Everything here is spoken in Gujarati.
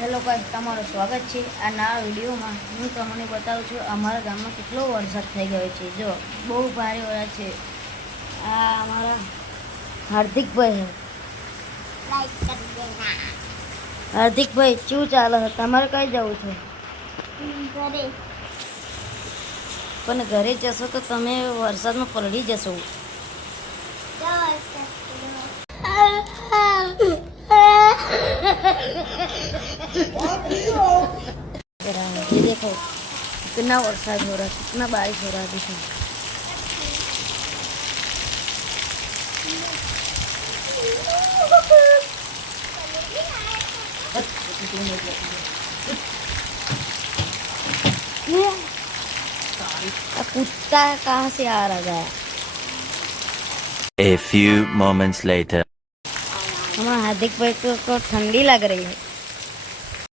હેલો ગાઈસ, તમારું સ્વાગત છે આ નવા વિડીયોમાં। હું તમને બતાવું છું અમારા ગામમાં કેટલો વરસાદ થઈ ગયો છે। જો બહુ ભારે વરસાદ છે। આ અમારા હાર્દિકભાઈ હાર્દિકભાઈ શું ચાલે છે? તમારે કઈ જવું છે? ઘરે। પણ ઘરે જશો તો તમે વરસાદમાં પલળી જશો। ये देखो कितना वरसाद हो रहा है, कितना बारिश हो रहा है। देखो कुत्ता कहाँ से आ रहा है? A few moments later. हमारा हार्दिक भाई को ठंडी लग रही है।